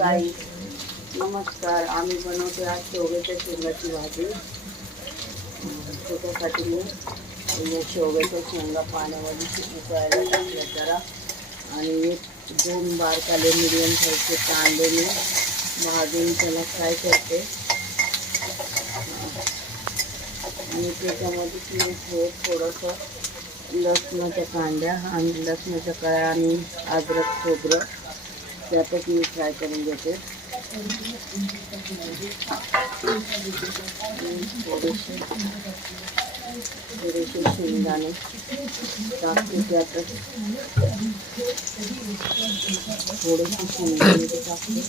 गाईस, नमस्कार. आम्ही बनवतो आज शेवग्याच्या शेंगाची भाजी. त्याच्यासाठी मी शेवग्याच्या शेंगा पाण्यामध्ये उकळायला टाकल्या जरा आणि 2 बारकाले मिडियम साईजचे कांदे मी भाजून त्याला फ्राय करते आणि त्याच्यामध्ये मी थोडंसं लसणाच्या कांड्या आणि लसणाच्या कळ्या आणि अद्रक खोबरं त्यातच मी फ्राय करून घेते. थोडेसे शेंगदाणे टाकते त्यातच, थोडेसे शेंगदाणे टाकते.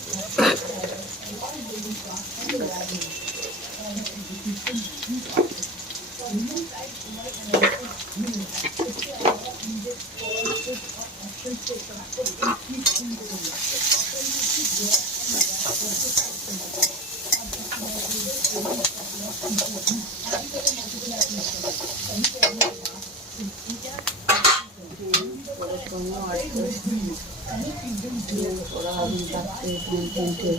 थोडा अजून टाकते 2-3 ठेव.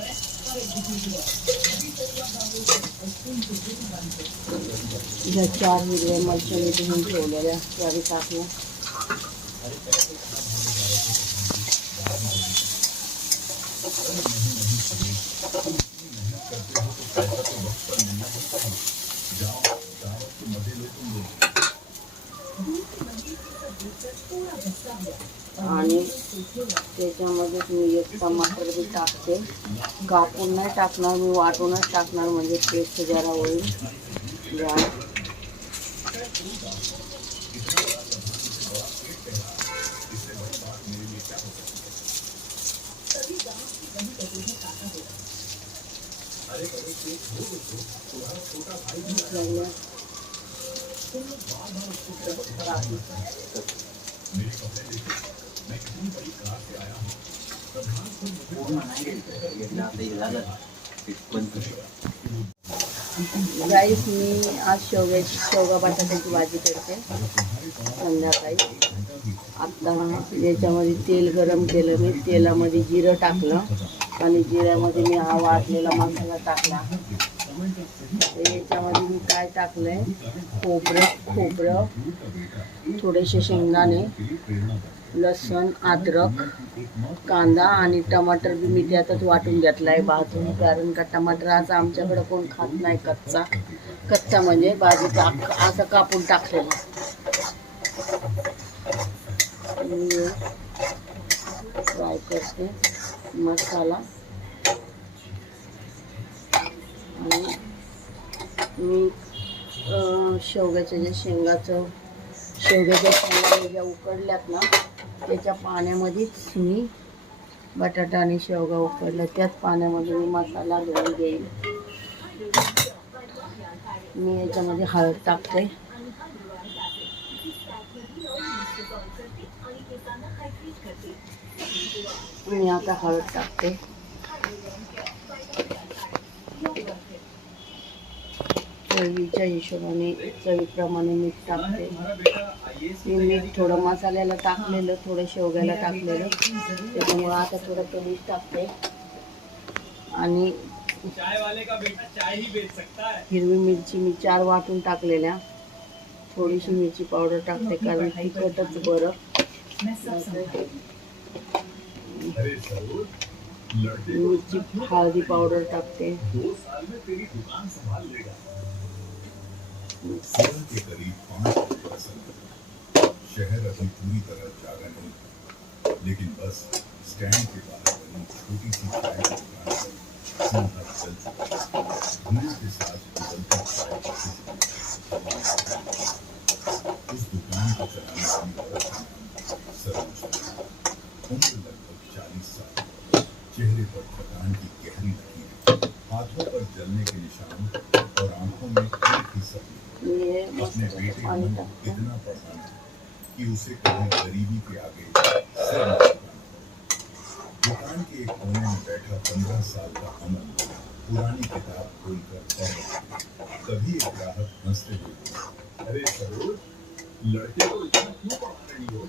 ज्या 4 हिरव्या मिरच्या मी धुवून ठेवलेल्या त्याही टाकल्या. आणि त्याच्यामध्येच मी 1 टमाटर बी टाकते. कापून नाही टाकणार, मी वाटूनच टाकणार म्हणजे टेस्ट जरा होईल. गाईस, मी आज शेवगा बटाट्याची भाजी करते संध्याकाळी. आता याच्यामध्ये तेल गरम केलं, मी तेलामध्ये जिरं टाकलं आणि जिऱ्यामध्ये मी हा वाटलेला मसाला टाकला. याच्यामध्ये मी काय टाकलंय, खोबरं, थोडेसे शेंगदाणे, लसूण, अद्रक, कांदा आणि टमाटर बी मी त्यातच वाटून घेतलाय भाजून. कारण का टमाटर असं आमच्याकडे कोण खात नाही, कच्चा म्हणजे भाजीचा असं कापून टाकलेलं. मी फ्राय करते मसाला आणि मी शेवग्याच्या शेंगा ज्या उकडल्यात ना त्याच्या पाण्यामध्येच मी बटाटा आणि शेवगा उकडला, त्याच पाण्यामध्ये मी मसाला धुवून घेईल. मी याच्यामध्ये हळद टाकते. मी आता हळद टाकते. चवीच्या हिशोबाने चवीप्रमाणे मीठ टाकते. मी मीठ थोडं मसाल्याला टाकलेलं, थोडं शेवग्याला टाकलेलं, त्याच्यामुळं आता थोडं कमी टाकते. आणि हिरवी मिरची मी 4 वाटून टाकलेल्या, थोडीशी मिरची पावडर टाकते कारण तिखटच बरं. मिरची हळदी पावडर टाकते. शहर अभी पूरी तरह जागा नहीं, लेकिन बस स्टैंड के बाहर बनी छोटी सी चाय की दुकान पर चल चुका धुएं के साथ उबलती चाय की खुशबू। उस दुकान को चलाने वाली औरत का नाम सरोज है। उम्र लगभग 40 साल, चेहरे पर थकान की गहरी लकीरें, हाथों पर जलने के निशान और आंखों में एक ही सपना, अपने बेटे को इतना पढ़ाना कि उसे कभी गरीबी के आगे सिर न झुकाना पड़े। दुकान के एक कोने में बैठा 15 साल का अमन पुरानी किताब खोलकर पढ़ रहा था। तभी एक ग्राहक हंसते हुए बोला, अरे सरोज, लड़के को इतना क्यों पढ़ा रही हो?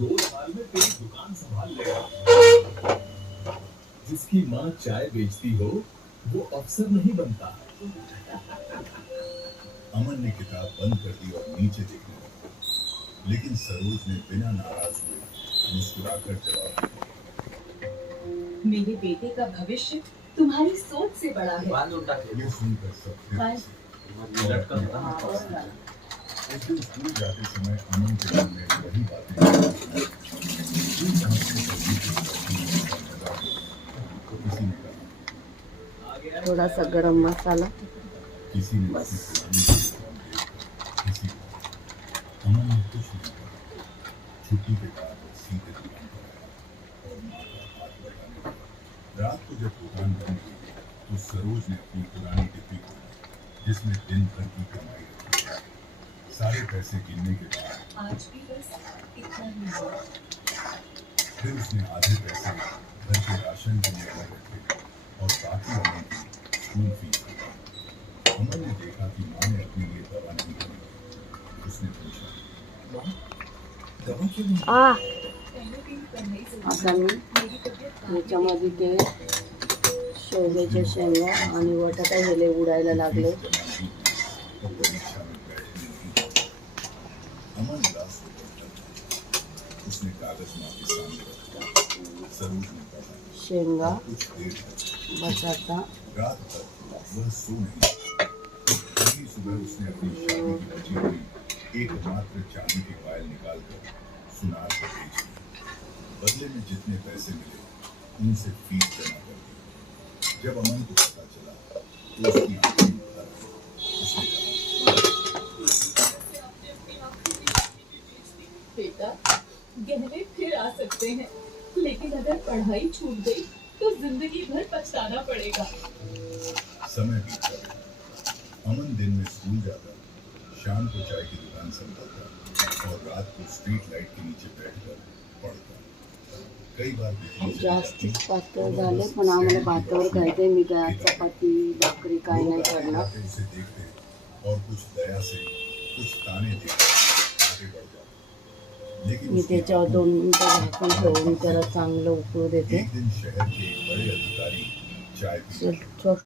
2 साल में तेरी दुकान संभाल लेगा। जिसकी माँ चाय बेचती हो वो अफसर नहीं बनता। अमन ने किताब बंद कर दी और नीचे देखने लगा, लेकिन सरोज ने बिना नाराज हुए मुस्कुराकर जवाब दिया। मेरे बेटे का भविष्य तुम्हारी सोच से बड़ा है। ये सुनकर सब फिर हंसे। उस दिन स्कूल जाते समय अमन के मन में वही बातें चलती थीं। ये समझते हुए कि उसका मजाक है। किसी ने कहा, थोड़ा सा गरम मसाला। किसी ने उसकी पुरानी यूनिफॉर्म देखकर किसी को। अमन ने कुछ नहीं कहा। छुट्टी के बाद वो सीधे दुकान पर आया और माँ का हाथ बटाने लगा। रात को जब दुकान बंद हुई तो सरोज ने अपनी पुरानी डिब्बी खोली जिसमें दिन भर की कमाई रखी थी। सारे पैसे गिनने के बाद आज भी बस इतना ही है। फिर उसने आधे पैसे घर के राशन के लिए अलग रखे और बाकी अमन की स्कूल फीस दी। अमन ने देखा कि माँ ने अपने लिए दवा नहीं खरीदी। उसने पूछा, "माँ, दवा क्यों नहीं?" पहले दिन पढ़ाई से आता मी मेरी तबीयत याच्यामध्ये ते शेवग्याच्या शेंगा आणि बटाटा हेले उडायला लागले। फीस जमा नहीं हुई तो परीक्षा में बैठने नहीं दिया। अमन उदास होकर चल दिया। उसने कागज माँ के सामने रखा। सरोज ने पढ़ा। शेंगा कुछ देर तक बटाटा रात भर वह सो नहीं सका। अगली सुबह उसने अपनी शादी की बची हुई एकमात्र चांदी की पायल निकालकर सुनार को बेच दी। बदले में जितने पैसे मिले उनसे फीस जमा कर दी। जब अमन को पता चला तो उसकी आंखें भर आई। उसने कहा, बेटा, गहने फिर आ सकते हैं, लेकिन अगर पढ़ाई छूट गई तो जिंदगी भर पछताना पड़ेगा। समय बीत गया। अमन दिन में स्कूल जाता, शाम को चाय की दुकान संभालता और रात को स्ट्रीट लाइट के नीचे बैठकर पढ़ता। कई बार बिजली चली जास्तीच जाती पातळ झाले, पण आम्हाला भातावर खायचंय। मी काय आज चपाती भाकरी काय नाही करणार। आते उसे देखते और कुछ दया से कुछ ताने देकर आगे बढ़ जाते। लेकिन मी उसकी त्याच्यावर आंखों 2 मिनिटं झाकून ठेवून त्याला चांगलं उकळू देते। एक दिन शहर के एक बड़े अधिकारी चाय पीते थे। छोट